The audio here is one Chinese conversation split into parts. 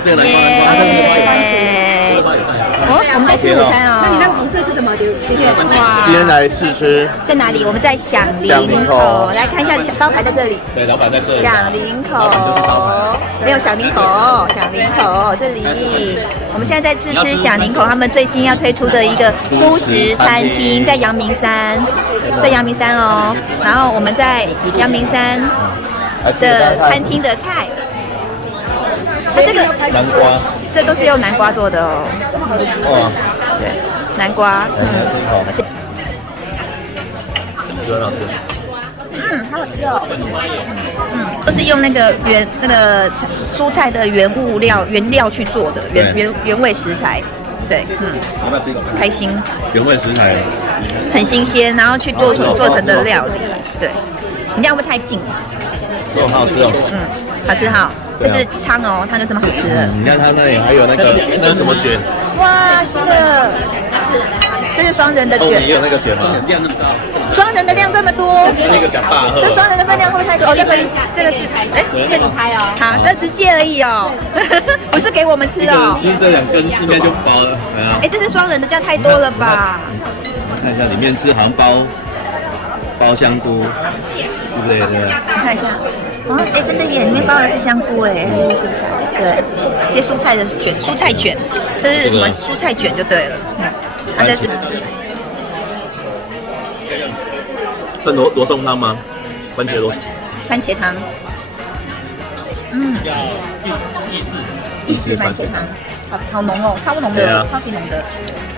哎，这个南瓜，哦，我们在吃午餐哦。那你那个红色是什么？哇，今天来试吃在哪里？我们在响林口，来看一下小招牌在这里。对，老板在这里。响林口老板就是招牌。没有响林口，响林口这里。我们现在在吃响林口他们最新要推出的一个素食餐厅，在阳明山，在阳明山哦。然后我们在阳明山的餐厅的菜，它这个南瓜，这都是用南瓜做的哦。哦，对，南瓜，而且觉得好吃。好好吃哦。都是用那个蔬菜的原料去做的，原味食材。对，要不要吃一口？开心，原味食材，很新鲜，然后去做成的料理。对，你这样会不会太近？好好吃哦。好吃哈。这是汤哦，汤就这么好吃了。你看它那里还有那个什么卷？哇，新的，这是双人的卷。后面也有那个卷吗？量那么高。双人的量这么多，那个假大盒。这双人的分量会不会太多？哦，这个是借你拍哦。好，这只借而已哦，不是给我们吃哦。吃这2根应该就饱了。哎，这是双人的，这样太多了吧？看一下里面吃好像包香菇之类的。看一下，哇，哎，真的耶，里面包的是香菇哎，还是蔬菜？对，这些蔬菜的卷，蔬菜卷，这是什么蔬菜卷就对了。它这是。是罗宋汤吗？番茄罗宋。番茄汤。意式番茄汤，好浓哦，超浓的，超级浓的，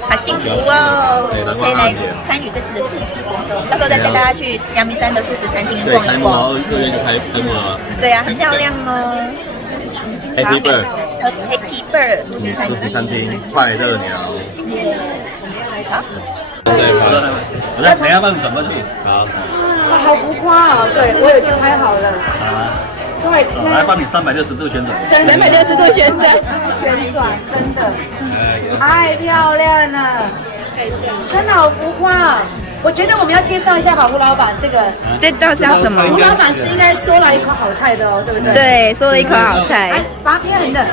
好幸福哦！可以来参与这次的市集活动，到时候再带大家去阳明山的素食餐厅逛一逛。对，6月就开幕了。对啊，很漂亮哦。Happy Bird，Happy Bird 素食餐厅，快乐鸟。好。我在陈亚帮你转过去。好。哇，好浮夸哦！对，我已经拍好了。对，我来帮你360度旋转。360度旋转，旋转，真的太漂亮了，真的好浮夸。我觉得我们要介绍一下吧，吴老板，这道叫什么？吴老板是应该说了一口好菜的哦，对不对？对，说了一口好菜。来，把它偏横的。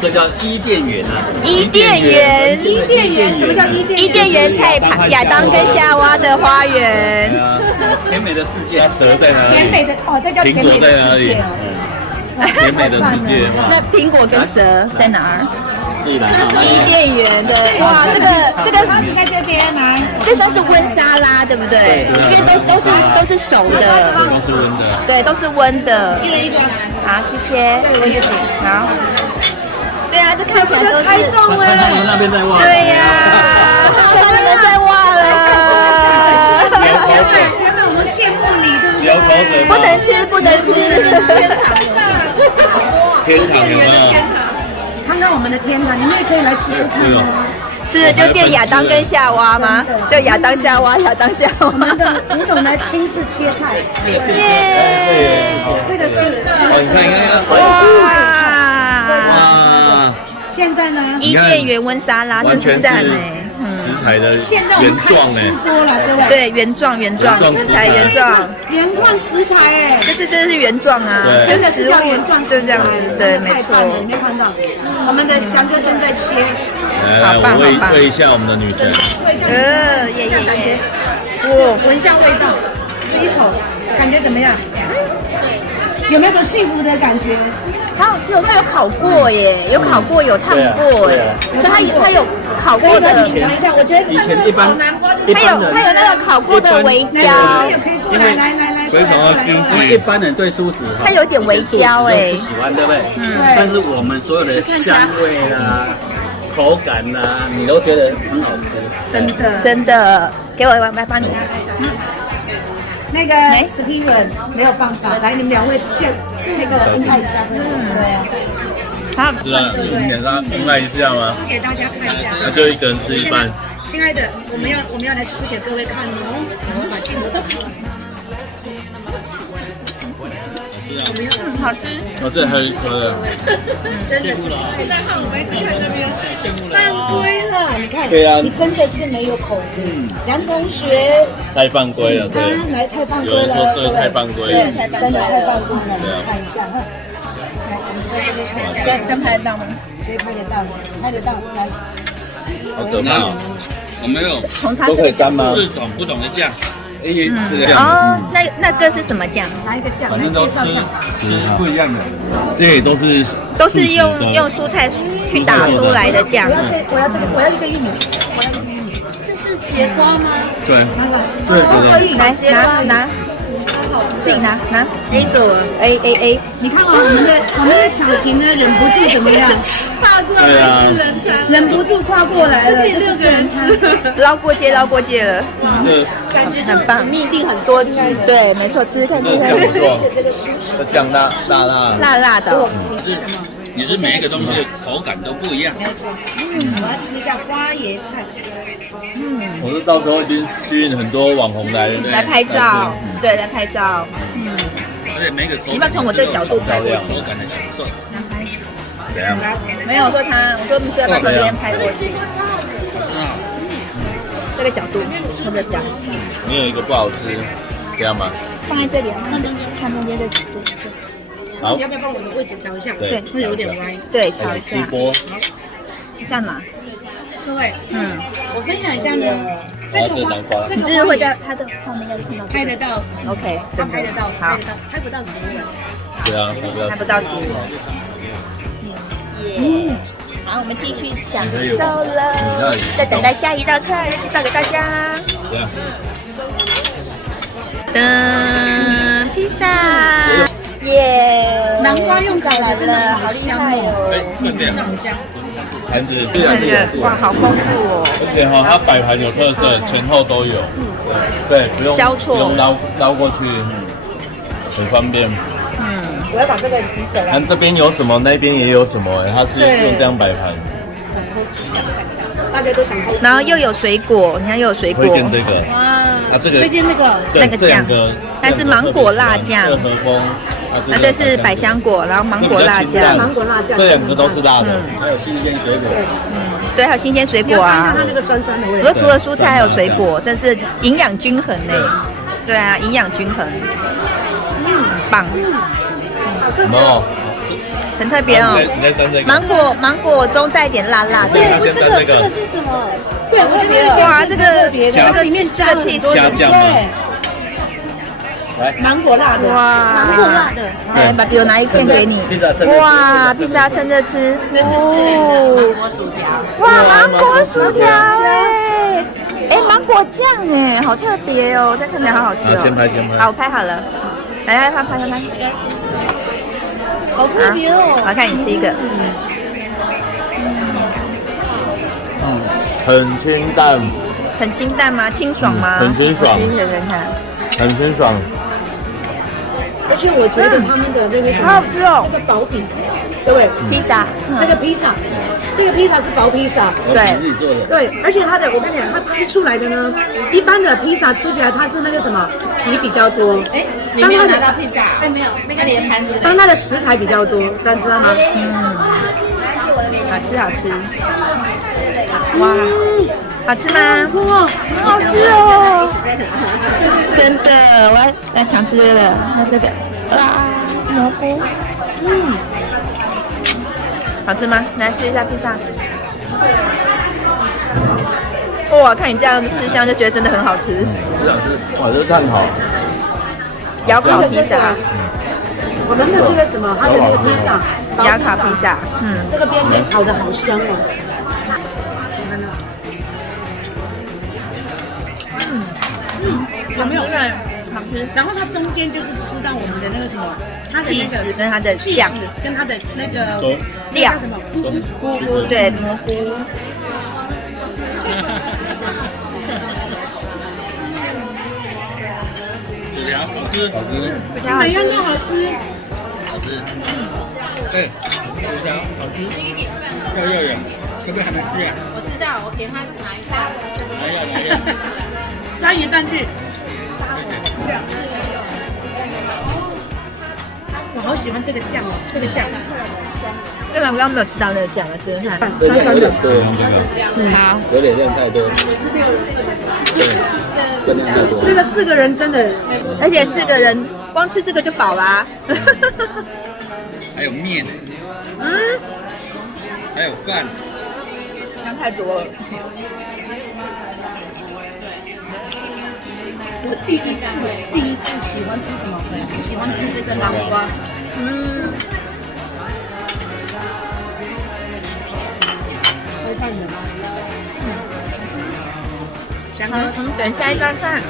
这叫伊甸园啊！伊甸园，伊甸园，什么叫伊甸园？伊甸园菜盘，亚当跟夏娃的花园。甜美的世界，蛇在哪里？甜美的哦，这叫甜美的世界哦。甜美的世界。那苹果跟蛇在哪儿？自己来啊！伊甸园的，哇，这个超级在这边来，这算是温沙拉，对不对？因为都是熟的，都是温的。对，都是温的。一人一个。好，谢谢。好。对啊，这看起来都是开动哎！那边在挖。对呀，看你们在挖了。原本我们羡慕你，对不对？流口水。不能吃，不能吃。天堂有没有？看看我们的天堂，你们也可以来吃吃看哦。吃了就变亚当跟夏娃吗？就亚当夏娃，亚当夏娃。我们的吴总来亲自切菜。耶！这个是，你看，哇！现在呢？伊甸园温沙拉，完全是食材的原状哎。对，原状，食材原状，原矿食材哎，这是原状啊，真的是叫原状是这样子，对，没错。有没有看到？我们的翔哥正在切，好棒，好棒。喂一下我们的女神。耶！哇，闻一下味道，吃一口，感觉怎么样？有没有种幸福的感觉？好好吃哦，它有烤过耶，有烤过，有烫过耶，所以它有烤过的。品尝一下，我觉得以前一般它有那个烤过的微焦，可以过来，来，非常的精因为一般人对素食它有点微焦哎，不喜欢，对不对？但是我们所有的香味啦、口感啦，你都觉得很好吃。真的，给我来帮你。那个 Steven 没有办法，来你们2位先那个恩爱一下，对啊，好吃啊，你给他恩爱一下吗？吃给大家看一下，那就一个人吃一半。亲爱的，我们要来吃给各位看哦，我们把镜头都好吃。哦，这还有一颗的。真的是太幸福了，犯规了，你看，对啊你真的是没有口福。梁同学，太犯规了，对。来太犯规有人了，说这个太犯规了，真的太犯规了，你看一下哈。跟拍得到吗？可以拍得到，拍得到，来。好可怕哦！我们有从它都可以沾吗？ 4种不同的酱，一吃哦，那个是什么酱？拿一个酱，反正都吃不一样的。对，都是用蔬菜去打出来的酱。我要这个，我要一个玉米，我要一个玉米。这是节瓜吗？对可以来拿，自己拿 A 走了。 A， 你看哦，我们的巧琴呢，忍不住怎么样？跨过对啊，忍不住跨过来了，这是人餐。捞过界了，这感觉很棒，密定很多汁。对，没错，吃看这酱不错，这酱辣的，你是每一个东西的口感都不一样。我要吃一下花椰菜。我是到时候已经吸引很多网红来拍照，对，来拍照。而且每个口感，你要从我这个角度拍过去，口感的享受。怎样？没有，我说你需要把旁边拍过去。这个角度，或者这样，你有一个不好吃，这样吗？放在这里，看中间的尺度。好你，要不要帮我们位置调一下？对会有点歪。对，调一下，吃播，这样嘛。各位，我分享一下呢，这个花，这你个就是会在它的后面要看到拍得到 OK，它拍得到，好，拍不到15人。对啊，拍不到15人。好，我们继续享受了，在等待下一道菜，介绍给大家。对啊，噔，披萨，耶！南瓜用烤的真的了，好好厉香害哦，哦！就这样。很香。盘子哇，好丰富哦！而且哈，它摆盘有特色，前后都有，对，不用交错不用捞过去，很方便。我要把这个举起来。看这边有什么，那边也有什么，它是用这样摆盘。大家都想偷吃。然后又有水果，你看又有水果推，荐这个，哇，啊这个推荐那个。对那个酱这两个，但是芒果辣酱这和风，那这是百香果，然后芒果辣酱，芒果辣酱。这两个都是辣的，还有新鲜水果，对，还有新鲜水你要果啊看一下它。那个酸酸的味道。我说除了蔬菜还有水果，真是营养均衡呢。对啊，营养均衡，棒，什么？很特别哦。你在沾这个？芒果中带一点辣辣的。对，先沾这个。是什么？对，我觉得哇，这个里面加了很多虾酱吗？来，芒果辣的，哇，芒果辣的。来，把我拿一片给你。哇，披萨趁着吃。这是4人的芒果薯条。哇，芒果薯条哎，芒果酱哎，好特别哦，这看起来好好吃哦。先拍。好，我拍好了。来，拍。好特别哦。我要看你吃一个。很清淡，很清淡吗？清爽吗？很清爽我吃给人看。很清爽。而且我觉得他们的那个什么，好好吃哦。这个薄饼，各位，披萨，这个披萨是薄披萨。对，自己做的。对，而且它的，我跟你讲，它吃出来的呢，一般的披萨吃起来它是那个什么皮比较多，你没有拿到披萨？哎，没有，那个连盘子的。当它的食材比较多，这样知道吗？好吃。哇，好吃吗？哇，很好吃哦！真的，我要抢吃了。那这个，蘑菇，好吃吗？来试一下披萨。哇，看你这样子吃香，就觉得真的很好吃。哇，这蛋好。窑烤披萨，我们的这个什么，它的这个披萨，窑烤披萨，这个边边烤的好香哦。有没有？好吃。然后它中间就是吃到我们的那个什么，它的那个跟它的酱跟它的那个料什么菇，对，蘑菇。薯条好吃，每样都好吃。对，薯条好吃，要，这边还没吃啊？我知道，我给他拿一下。来呀，加盐蛋去。我好喜欢这个酱哦，这个酱。对吧？我刚刚没有吃到那个酱，我吃吃看。酸酸的。对，好。有点量太多。对，量太多。这个4个人真的，而且4个人光吃这个就饱啦。还有面，还有饭。香太多了。我第一次喜欢吃什么？喜欢吃这个南瓜。会看的。等下一道菜。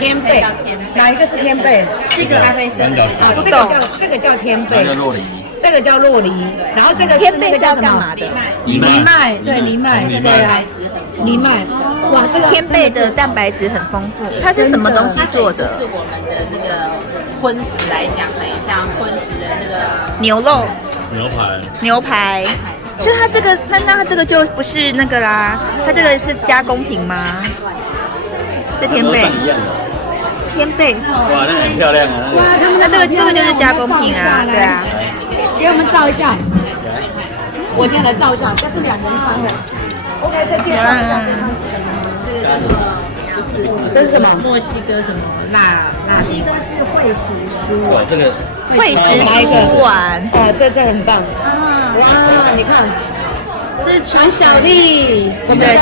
天贝，哪一个是天贝？这个咖啡色的，这个叫天贝，叫洛梨，这个叫洛梨，然后这个天贝是要是那个叫什么？干嘛的？藜麦，对藜麦，对啊，藜麦。哇，这个天贝的蛋白质很丰富，它是什么东西做的？是我们的那个荤食来讲，等一下荤食的那个牛肉、牛排，就它这个，那它这个就不是那个啦，它这个是加工品吗？这天贝，一样的。天贝，哇，那很漂亮啊！哇，他们那这个就是加工品啊，对啊。给我们照一下，我一定要来照一下，这是2人餐的。OK， 再介绍一下，这个叫做不是，这是什么？墨西哥什么辣？墨西哥是惠食酥，哇，这个惠食酥丸，哦，这很棒。哇，你看，这是传小丽，我们在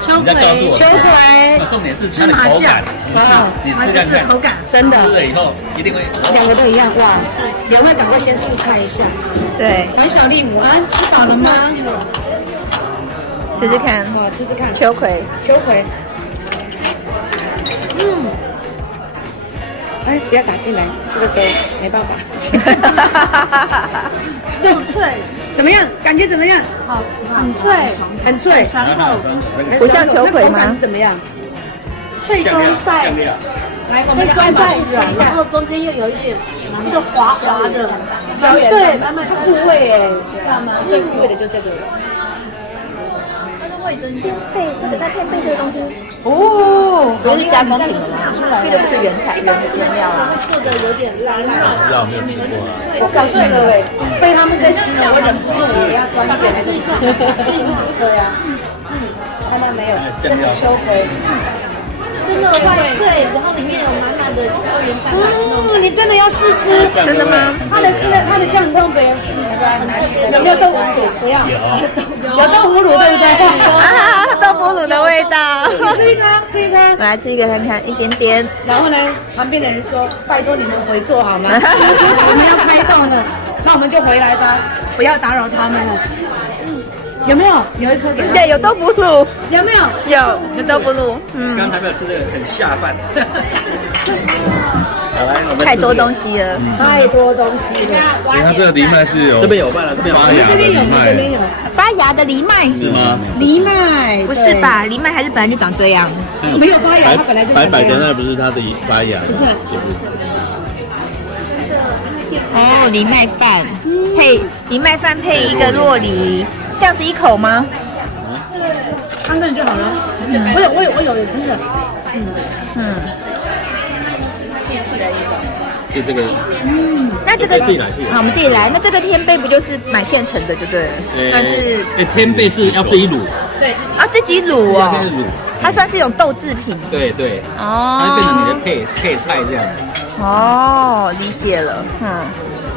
秋葵，秋葵，重点是它的口感，哇，你吃看看，真的，吃了以后一定会2个都一样哇！有没有赶快先试菜一下？对，传小丽，午安，吃饱了吗？试试看，哇，吃吃看，秋葵，秋葵，哎，不要打进来，这个时候没办法。又脆，怎么样？感觉怎么样？好，很脆，很脆，然后不像秋葵吗那口感是怎么样？脆中带，酱料，来，我脆们来中带试一下然。后中间又有一点那个滑滑的胶原，对，慢慢它入味哎，知道吗？最入味的就这个。它是味增天贝，这个它天贝这个东西，哦，不是加工品试吗？出来这个不是原材料啊。做的有点辣辣的。不知道没有吃过啊。我告诉各位，被他们在形容，我忍不住我要专业来试一下，试一下，对呀，看到没有？这是秋葵，真的外脆，然后里面有满满的胶原蛋白那种。你真的要试吃？真的吗？它的酱很特别，有没有豆腐乳？不要，有豆腐乳对不对？啊，豆腐乳的味道。吃一颗，吃一颗。我来吃一个看看，一点点。然后呢，旁边的人说：“拜托你们回座好吗？我们要开动了，那我们就回来吧，不要打扰他们了。”有没有？有一颗给他。对，有豆腐乳，有没有？有豆腐乳。刚才没有吃这个，很下饭。好，来，我们太多东西了。太多东西了。它这个藜麦是有这边有饭了，这边有发芽的藜麦，有。发芽的藜麦是吗？藜麦不是吧？藜麦还是本来就长这样。没有发芽，它本来就白白的那不是它的发芽，不是，哦，藜麦饭配藜麦饭配一个洛梨，这样子一口吗？汤炖就好了。我有真的。细细的一种。是这个，那这个自己来好，我们自己来。那这个天贝不就是买现成的，对不对？算是天贝是要自己卤，对，啊，自己卤哦要自己卤，它算是一种豆制品对对，它哦。会变成你的配菜这样。哦，理解了，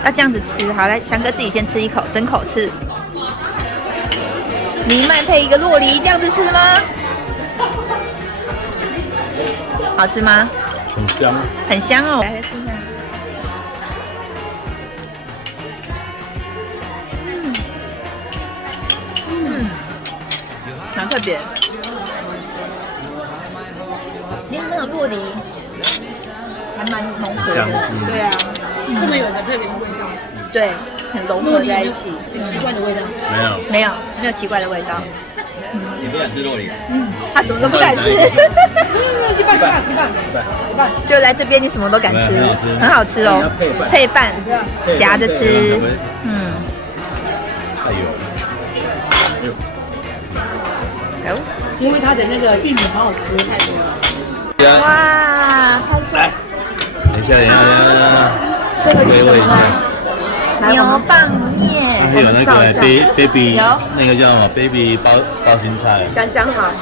要这样子吃。好，来，强哥自己先吃一口，整口吃。藜麦配一个洛梨，这样子吃吗？好吃吗？很香。很香哦。来吃一下。蛮特别。连那个洛梨还蛮浓合香的。对啊，他们有个特别的味道，对，很融合在一起。很奇怪的味道。没有，没有奇怪的味道。你不敢吃洛梨？他什么都不敢吃。一半。就来这边，你什么都敢吃，很好吃哦。配饭夹着吃，太油了。因为它的那个玉米很好吃，太多了。哇，拍出来等一下，这个是什么呢？牛蒡面，还有那个 baby， 有那个叫什么 baby 包心菜，香好，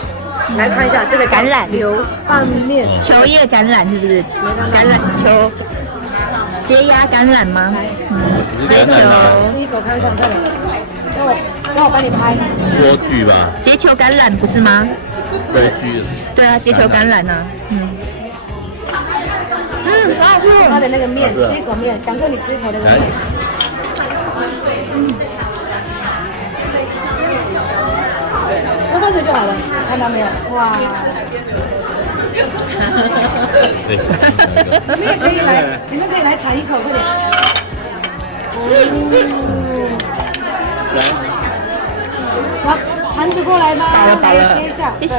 来看一下这个橄榄牛蒡面，球叶橄榄是不是？橄榄球，接压橄榄吗？不是橄榄啊，吃一口看看，快点，让我帮你拍。莴苣吧，接球橄榄不是吗？莴苣。对啊，接球橄榄啊。很好吃。他的那个面，吃一口面，翔哥你吃一口那个面。放着就好了，看到没有？哇！你们也可以来，你们可以来尝一口，快点。来，好，盘子过来吧。饱了接一下，谢谢，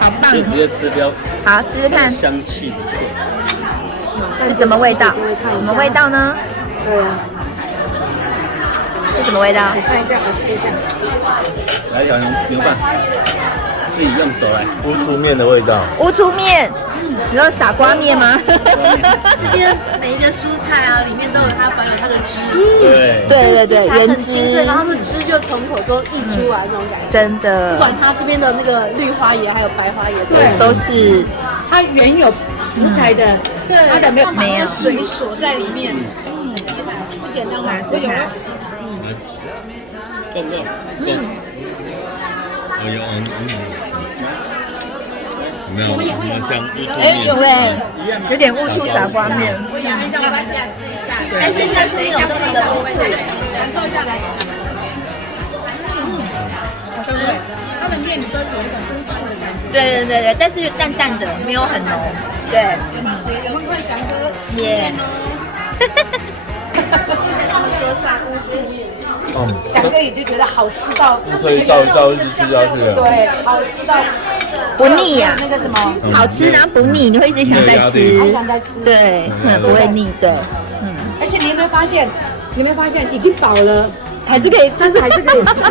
好棒就！直接吃掉，好，试试看香气不错。是什么味道？什么味道呢？对啊，是什么味道？你看一下，我吃一下。来，小熊牛饭，自己用手来。乌粗面的味道。乌粗面，你说傻瓜面吗？这些每一个蔬菜啊，里面都有它本来它的汁，对，对对对，吃起来原很清脆，汁然后它的汁就从口中溢出来那种感觉。真不的管它这边的那个绿花椰还有白花椰，对都是它原有食材的，对，它的没有没有水锁在里面，不简单吗？我有啊。够不够？够。有没有？有没有像乌粗哎，有面？哎，有点乌粗傻瓜面。我咬一下，我把它试一下。哎，现在是有这么的风味，感受下来。对不对？它的面你说有一种乌醋的感觉。对对对对，但是淡淡的，没有很浓。对，我们快翔哥耶。翔哥也就觉得好吃到，可以倒一倒一直吃下去了。对，好吃到不腻呀，那个什么，好吃然后不腻，你会一直想再吃，还想再吃。对，不会腻，对，而且你有没有发现？你有没有发现已经饱了，还是可以吃，但是还是可以吃，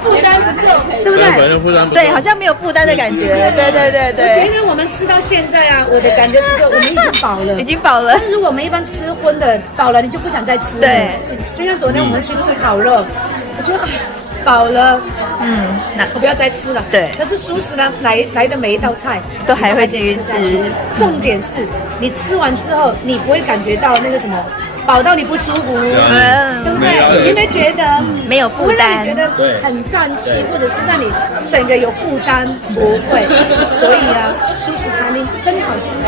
负担不够，对不反对？正负担不对，好像没有负担的感觉，对对对我觉对，得我们吃到现在啊，我的感觉是说我们已经饱了，已经饱了但，是如果我们一般吃荤的饱了，你就不想再吃了。对，就像昨天我们去吃烤肉，我觉得饱了，那我不要再吃了。对可是熟食呢，来的每一道菜都还会继续吃，重点是你吃完之后，你不会感觉到那个什么饱到你不舒服，对不对？你有没有觉得没有负不会让担你觉得很胀气，或者是让你整个有负担？不会。所以啊，蔬食餐厅真好吃。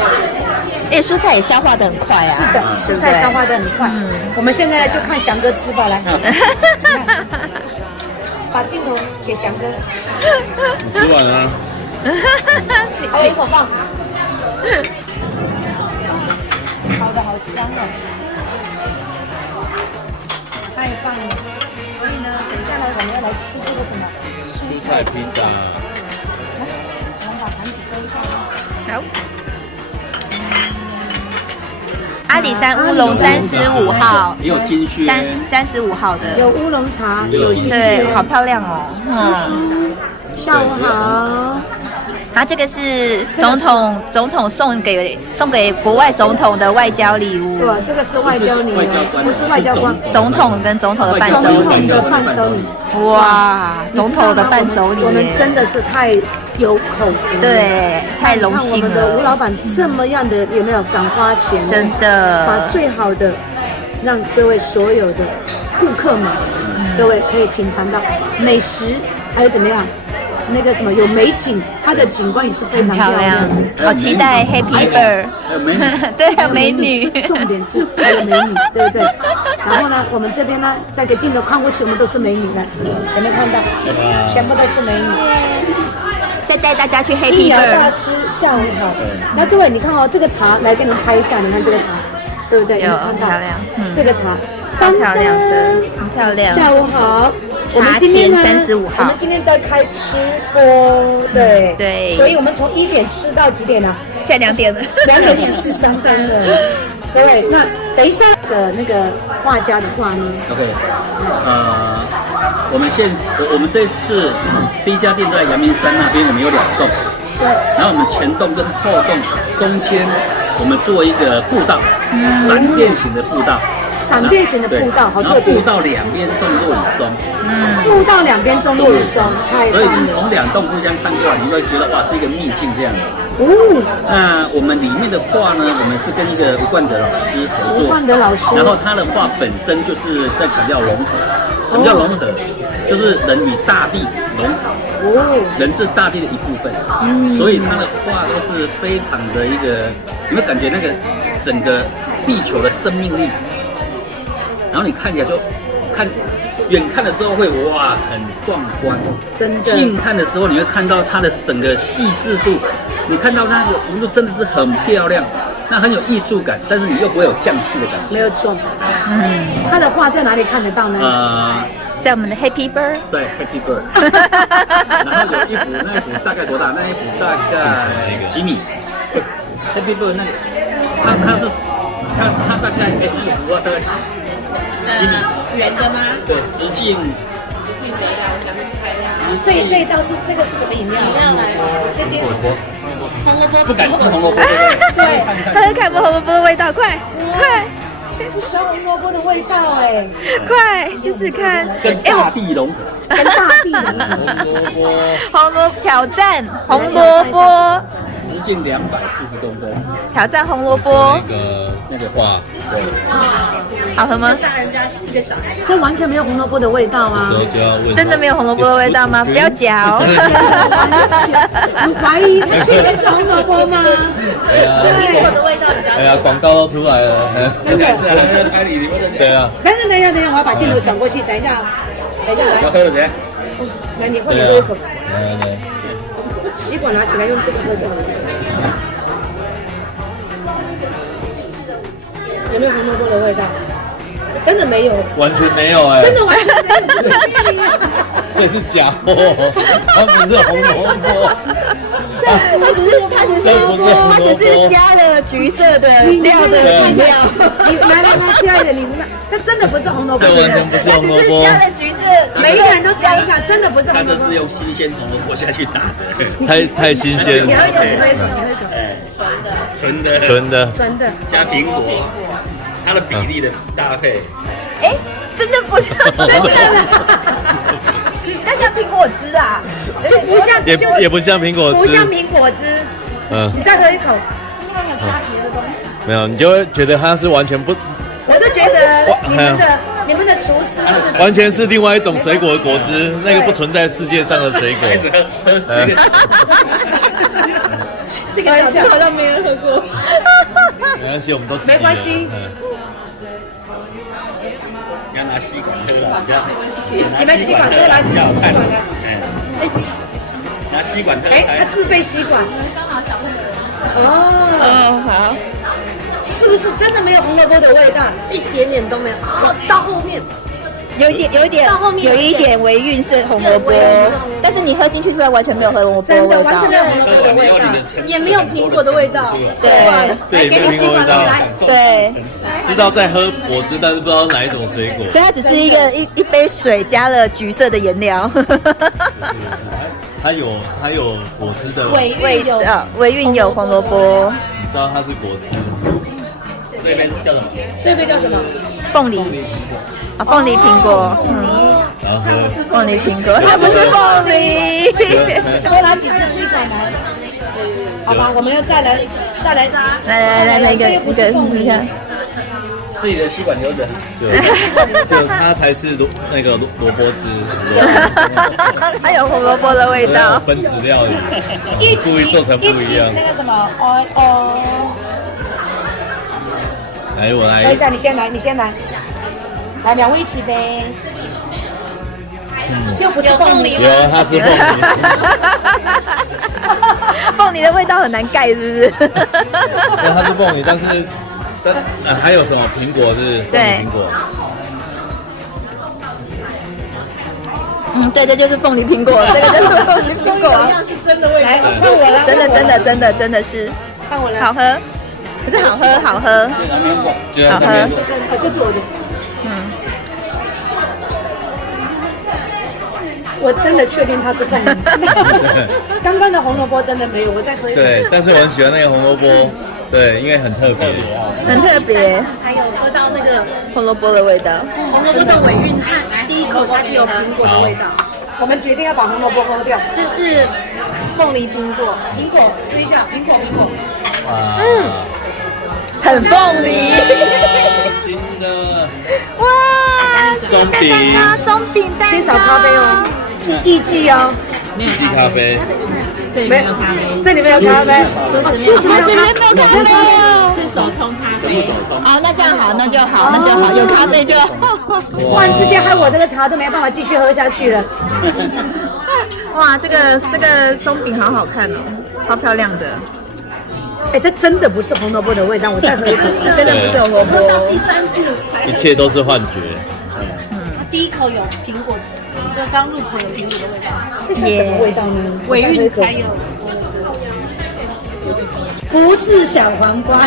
而且蔬菜也消化的很快啊，是的，蔬菜消化的很快。我们现在就看翔哥吃吧，来，把镜头给翔哥，你吃完了。还有一口放。烤的好香哦，太棒了！所以呢，等一下呢，我们要来吃这个什么蔬菜披萨。来，我们把盘子收一下。好。阿里山乌龙35号，也有金靴， 35号的，有乌龙茶，有金对，靴好漂亮哦。下午好。啊，这个是总统送给国外总统的外交礼物，对，这个是外交礼哦，不是外交官，总统跟总统的伴手总统礼。的伴手礼。哇，总统的伴手礼耶，我们真的是太有口福了。对，太荣幸看我们的吴了，老板这么样的有没有敢花钱？真的把最好的让这位所有的顾客们，各位可以品尝到美食，还有怎么样？那个什么有美景，它的景观也是非常漂亮亮。，好期待 Happy Bird，还有美女，对，还有美女，重点是还有美女，对不对？然后呢，我们这边呢，再给镜头看过去，我们都是美女的，有没有看到？全部都是美女。再带大家去医 Happy 疗大 Bird，师下午好。那各位，你看哦，这个茶来给你们拍一下，你看这个茶，对不对？有有看到很漂亮这个茶，超漂亮的，很漂亮。下午好，我们茶今天呢田35号我们今天在开吃播，对对所以我们从1点吃到几点呢现在2点了？2点43分了。各位，那等一下的那个画家的画呢？ OK，我们这次第一家店在阳明山那边，我们有2栋，对，然后我们前栋跟后栋中间，我们做一个步道，闪电型的步道，闪电型的步道，好然后特别步。道两边种落羽松，步道两边种落羽松，太所以你棒了。从两栋互相看过来，你会觉得哇是一个秘境这样的。哦，那我们里面的画呢，我们是跟一个吴冠德老师合作，吴冠德老师然后他的画本身就是在强调融合。什么叫融合？就是人与大地融合。哦，人是大地的一部分，所以他的画都是非常的一个，你会感觉那个整个地球的生命力，然后你看起来就看远看的时候会哇很壮观，真的近看的时候你会看到它的整个细致度，你看到那个纹路真的是很漂亮，那很有艺术感，但是你又不会有匠气的感觉。没有错。他的画在哪里看得到呢？在我们的 Happy Bird， 在 Happy Bird， 然后有一幅，那一幅大概多大？那一幅大概几米？Happy Bird 那个，它大概一幅画大概几米？圆的吗？对，直径。这一道是这个是什么饮料？这间红萝卜不敢吃红萝卜，对不对？喝喝看红萝卜的味道，快快不喜欢红萝卜的味道哎，快试试看！跟大地融合。跟大地一样。红萝卜挑战红萝卜，直径240公分。挑战红萝卜，那个画，对，好喝吗？大人家一个小孩，这完全没有红萝卜的味道啊！时候就要问，真的没有红萝卜的味道吗？不要嚼。你怀疑确定是红萝卜吗？哎呀，我的味道比较哎呀，广告都出来了，真的。是啊，那拍你们对啊，等一下，我要把镜头转过去，等一下，要喝了谁？来，你换对啊你喝一口，，来，吸管拿起来用这个喝就好了。有没有红萝卜的味道？真的没有，完全没有哎，真的完全没有，不是骗你啊！这是假货，它只是红萝卜，它只是加了橘色的料的饮料，你来，亲爱的，你这真的不是红萝卜，这完全不是它红萝卜，只是加了橘色。每一个人都猜一下，真的不是他红萝卜。这是用新鲜红萝卜下去打的，太新鲜了，你喝一口，你喝一口，你喝一口，哎，纯的，纯的，纯的。加苹果，它的比例的搭配，哎，真的不像，真的啦。那像苹果汁啊，就不像，也不像苹果汁，不像苹果汁。你再喝一口，没有，你就会觉得它是完全不，我就觉得你们的厨师是完全是另外一种水果的果汁，那个不存在世界上的水果。这个角度好像没人喝过。没关系，我们都没关系。你要拿吸管喝啦，这样。你们吸管喝，拿几支吸管来？拿吸管喝。哎，他自备吸管。刚好小朋友哦，好，是不是真的没有红萝卜的味道？一点点都没有。哦，到后面有一点微晕是红萝卜，但是你喝进去出来完全没有喝红萝卜的真的味道完全没。有红萝卜的味道。也没有苹果的味道。对对，没有苹果味道，对，知道在喝果汁，但是不知道哪一种水果。所以它只是一杯水加了橘色的颜料。它有果汁的，尾韵有红萝卜，你知道它是果汁。这边叫什么？这杯叫什么？凤梨啊，凤梨苹果，然后喝，凤梨苹果，它不是凤梨。多拿几支吸管来。好吧，我们要再来，来，那个，你看，自己的吸管留着。就它才是那个萝卜汁，它有红萝卜的味道。分子料理，故意做成不一样。那个什么，来，我来等一。下，你先来，来两位一起呗。又不是凤梨，有，它是凤梨。凤梨的味道很难盖，是不是？对，它是凤梨，但是还有什么苹果是凤梨苹果？对，这就是凤梨苹果，这个就是凤梨苹果，是真的味道。来换我了，真的是换我了，好喝，可是好喝，就在这边。这是我的。我真的确定它是凤梨。刚刚的红萝卜真的没有，我再喝一口。对，但是我很喜欢那个红萝卜对，因为很特别。很特别，才有喝到那个红萝卜的味道。红萝卜的尾韵和第一口下去有苹果的味道。我们决定要把红萝卜喝掉。这是凤梨苹果，苹果吃一下，苹果。哇，很凤梨。新的哇，松饼蛋糕，松饼蛋糕，缺少咖啡哦，艺伎哦，一级咖啡，这里面有咖啡，这里面有咖啡，素食里面没有咖啡哦。是手冲咖啡。哦，那这样好，那就好，有咖啡就好。突然之间害我这个茶都没办法继续喝下去了。哇，这个松饼好好看哦，超漂亮的。哎，这真的不是红萝卜的味道，我再喝一口。真的不是红萝卜。喝到第三次才一切都是幻觉。第一口有苹果，就刚入口有苹果的味道，这是什么味道呢？尾韵才有。不是小黄瓜，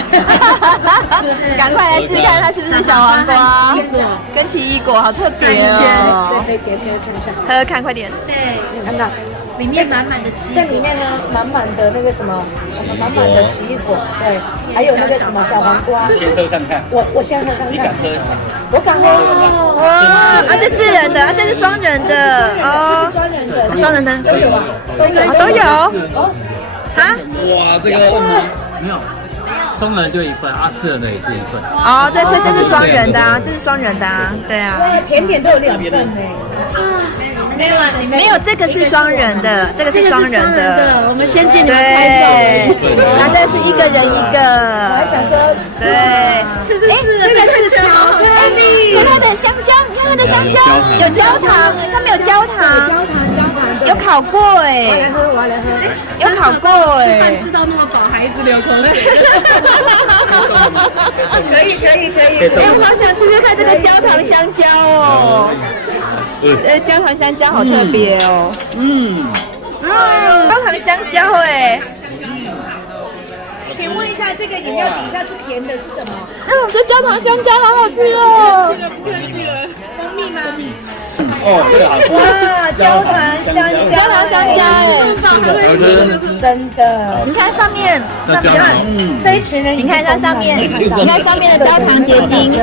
赶快来试看它是不是小黄瓜，跟奇异果，好特别哦。这可以给朋友看一下，喝喝看，快点。对，你看到里面满满的奇异果，在里面呢，满满的那个什么满满的奇异果，对，还有那个什么小黄瓜。先喝看看，我先喝看看，你敢喝？我敢喝。哇，啊，这4人的，啊，这是双人的哦，双人的，双人的都有吧？都有。哦，啊？哇，这个没有，双人就1份，4人的也是1份。哦，对，所以这是双人的啊，这是双人的啊，对啊。哇，甜点都有2份呢。没有啊，里面没有，这个是双人的，这个是双人的。我们先进你们对拍照。，那这是一个人一个。我还想说，对，哎，这个是巧克力，看它的香蕉，你看它的香蕉有焦糖，上面有焦糖，有烤过哎，我要来喝。有烤过哎，饭吃到那么饱，孩子流口水。可以。哎，我好想吃吃看这个焦糖香蕉哦，焦糖香蕉好特别哦，焦糖香蕉哎，请问一下，这个饮料底下是甜的，是什么？这焦糖香蕉好好吃哦，不客气了，蜂蜜吗？哦，这个好吃。哇，焦糖香蕉，焦糖香蕉哎，真的。你看上面，这一群人，你看它上面，你看上面的焦糖结晶，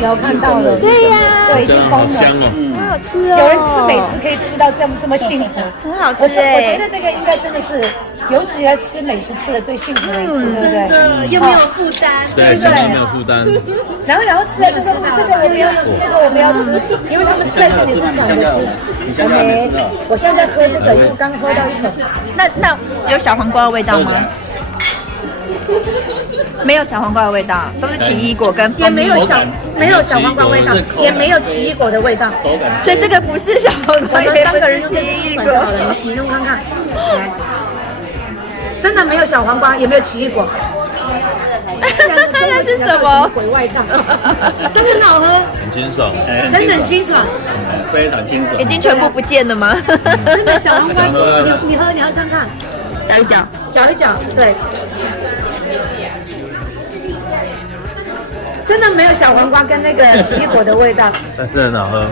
有看到了。对呀，对，已经好疯了。香哦。好好吃哦，有人吃美食可以吃到这么幸福，很好吃我觉哎，得这个应该真的是有史以来吃美食吃的最幸福的一次，对不对？又没有负担。对，相当没有负担。然后吃了就说这个我不要吃，这个我不要吃，因为他们在这里是抢着吃。我没，我现在在喝这个，因为刚喝到一口。那有小黄瓜的味道吗？没有小黄瓜的味道，都是奇异果跟也没有小黄瓜味道，也没有奇异果的味道。所以这个不是小黄我瓜，们也3个人用不是奇异这个果。你弄看看，来，真的没有小黄瓜，也没有奇异果。那是什么？鬼味道，都很好喝，很清爽。真的很清爽。非常清爽已。经全部不见了吗？真的小黄瓜，你喝，你要看看，搅一搅，搅一搅，对。真的没有小黄瓜跟那个奇异果的味道。但是很好喝。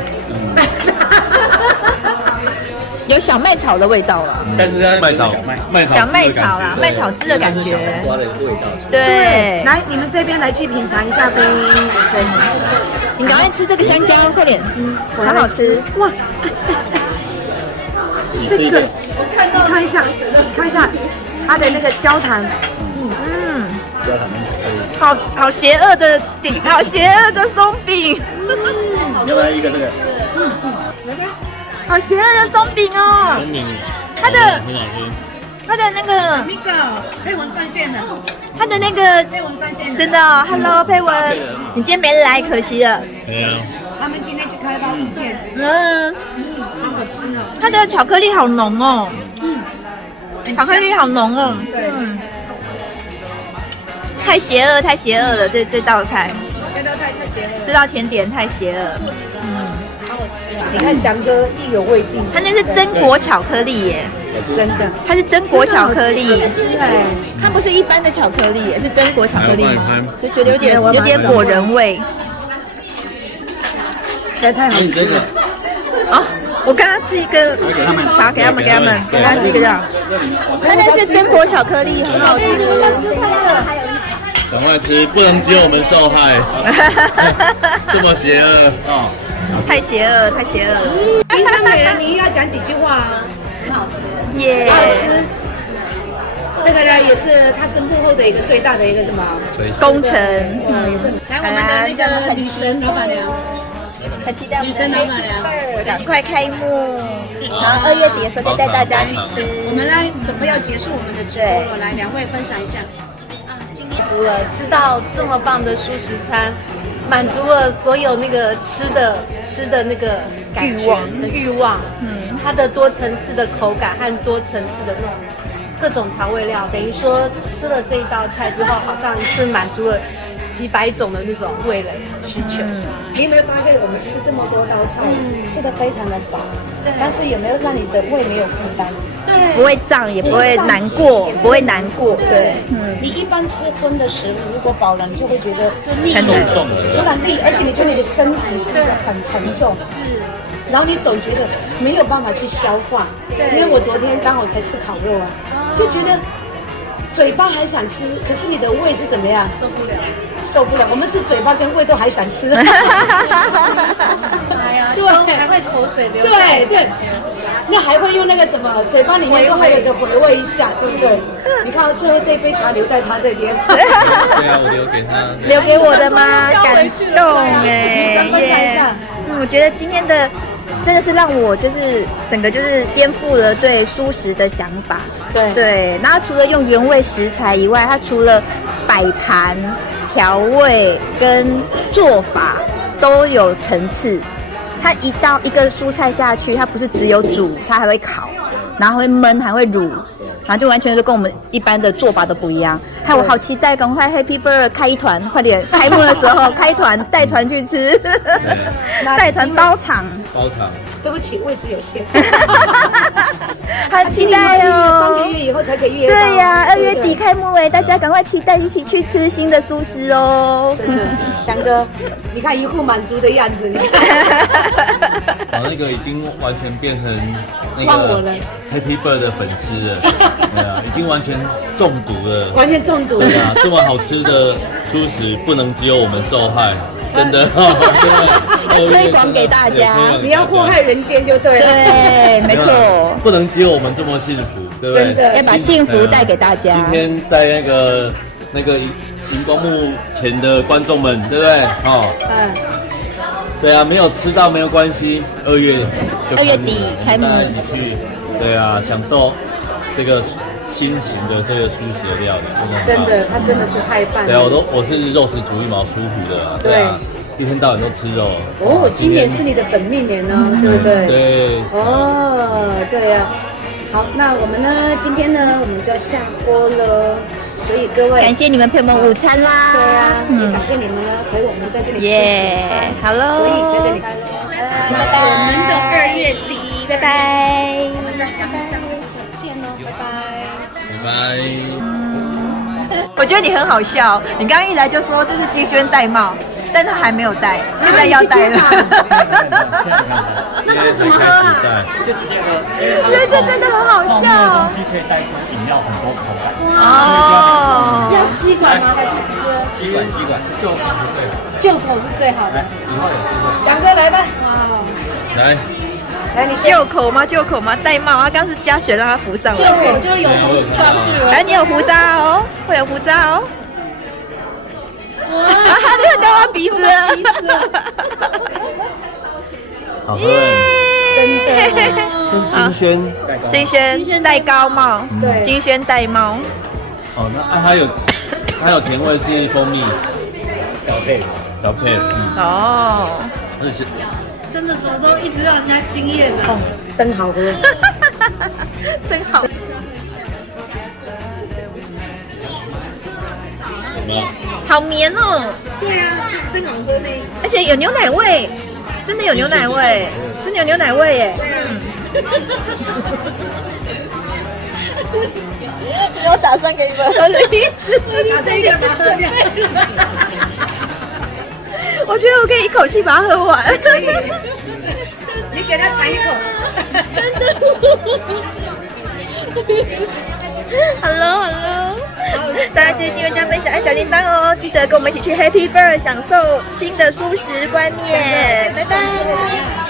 有小麦草的味道了，但是它麦草小麦，小麦汁的感草啦，觉麦草汁的感觉它是小。黄瓜的味道。对，来，你们这边来去品尝一下呗。你赶快吃这个香蕉，快点，好好吃。哇，这个你吃一个，你看一下，它的那个焦糖，焦糖跟巧克力。好邪恶的好邪恶的松饼，要不然一个这个，好邪恶的松饼哦。聪明，它的很好吃。它的那个那个佩文上线了，它的那个佩文上线了。真的哦，Hello 佩文，你今天没来，可惜了。对啊，他们今天去开发物件，好好吃哦。它的巧克力好浓哦，巧克力好浓哦，太邪恶了，这道菜，这道菜太邪恶了，这道甜点太邪恶。你看翔哥意犹未尽，它那是榛果巧克力耶，真的它是榛果巧克力，是哎，它不是一般的巧克力耶，是榛果巧克力吗来我帮你？就觉得有点果仁味。实在太好吃了。哦，我刚刚吃一个，好给他们，我刚刚吃一个这样，它那是榛果巧克力，很好吃。吃它的，还有赶快吃，不能只有我们受害。这么邪恶哦，太邪恶了，太邪恶了。冰箱美人，你要讲几句话啊？很好吃，耶、好吃。这个呢，也是它是幕后的一个最大的一个什么工程。也是。来，我们的那个女神老板娘，很期待女神老板娘，赶快开幕，然后2月底的时候再带大家去吃。我们来准备要结束我们的直播了，来2位分享一下。服了，吃到这么棒的素食餐，满足了所有那个吃的那个感觉的欲望。它的多层次的口感和多层次的那种各种调味料，等于说吃了这一道菜之后，好像一次满足了几百种的那种味蕾需求。你有没有发现我们吃这么多道菜，吃的非常的饱，但是有没有让你的胃没有负担？对，不会胀，也不会难过，不会难过。对，你一般吃荤的食物，如果饱了，你就会觉得很难重的，突然腻，而且你觉得你的身体是一个很沉重，然后你总觉得没有办法去消化。因为我昨天刚好才吃烤肉啊，就觉得嘴巴还想吃，可是你的胃是怎么样？受不了。我们是嘴巴跟胃都还想吃。哎呀，对，还会口水流。对，那还会用那个什么，嘴巴里面都还有着回味一下，对不对？你看最后这杯茶留在他这边。对啊，我留给他。留给我的吗？感动哎耶！我觉得今天的真的是让我就是整个就是颠覆了对蔬食的想法。对，然后除了用原味食材以外，它除了摆盘、调味跟做法都有层次。它一个蔬菜下去，它不是只有煮，它还会烤，然后还会焖，还会卤，然后就完全就跟我们一般的做法都不一样。还有我好期待，赶快 Happy Bird 开一团，快点开幕的时候开团带团去吃，带团包场。对不起，位置有限。很期待哦！3个月以后才可以约到。对呀，2月底开幕哎，大家赶快期待一起去吃新的蔬食哦。真的，翔哥，你看一副满足的样子，你看。那个已经完全变成那个忘我了 Happy Bird 的粉丝了，对啊，已经完全中毒了。完全中毒。对啊，这么好吃的蔬食不能只有我们受害，真的。推广给大家，你要祸害人间就对了。对，没错，不能只有我们这么幸福，对不对？真的要把幸福带给大家。今天在那个荧光幕前的观众们，对不对？对啊，没有吃到没有关系，2月底开幕，大家一起去，对啊，享受这个新型的这个蔬食的料理，真的，它真的是太棒了。对啊，我是肉食主义嘛，舒服的，对啊，一天到晚都吃肉。哦，今年是你的本命年呢，对不对？对。哦，对啊。好，那我们呢？今天呢，我们就要下锅了。所以各位，感谢你们陪我们午餐啦。对啊，也感谢你们呢陪我们在这里吃午餐。好喽，所以在这里，拜拜。我们的2月底，拜拜。我们在阳明山路见喽，拜拜。拜拜。我觉得你很好笑，你刚刚一来就说这是金萱戴帽，但他还没有戴，现在要戴了。那这是怎么喝啊？就直接喝，对，这真的很好笑。东西可以带出饮料很多口感。哦，要吸管吗？还是直接？吸管，旧口是最好的。以后有机会。翔哥来吧。来，你旧口吗？旧口吗？戴帽，他刚是加水让他浮上来。旧口就有胡子上去了。哎，你有胡渣哦，会有胡渣哦。哇，他就掉到鼻子了。好喝。真的。这是金萱戴高帽，对，金萱戴帽。哦，那它有甜味是蜂蜜小配。哦。真的怎么都一直让人家惊艳的。真好喝。真好。好绵哦。对啊，真好喝呢。而且有牛奶味，真的有牛奶味，真的有牛奶味耶。没有打算给你们喝的意思。打算给你们喝掉。我觉得我可以一口气把它喝完。你给他尝一口。Hello，大家记得订阅加分享按小铃铛哦，记得跟我们一起去 Happy Bird 享受新的蔬食观念，拜拜。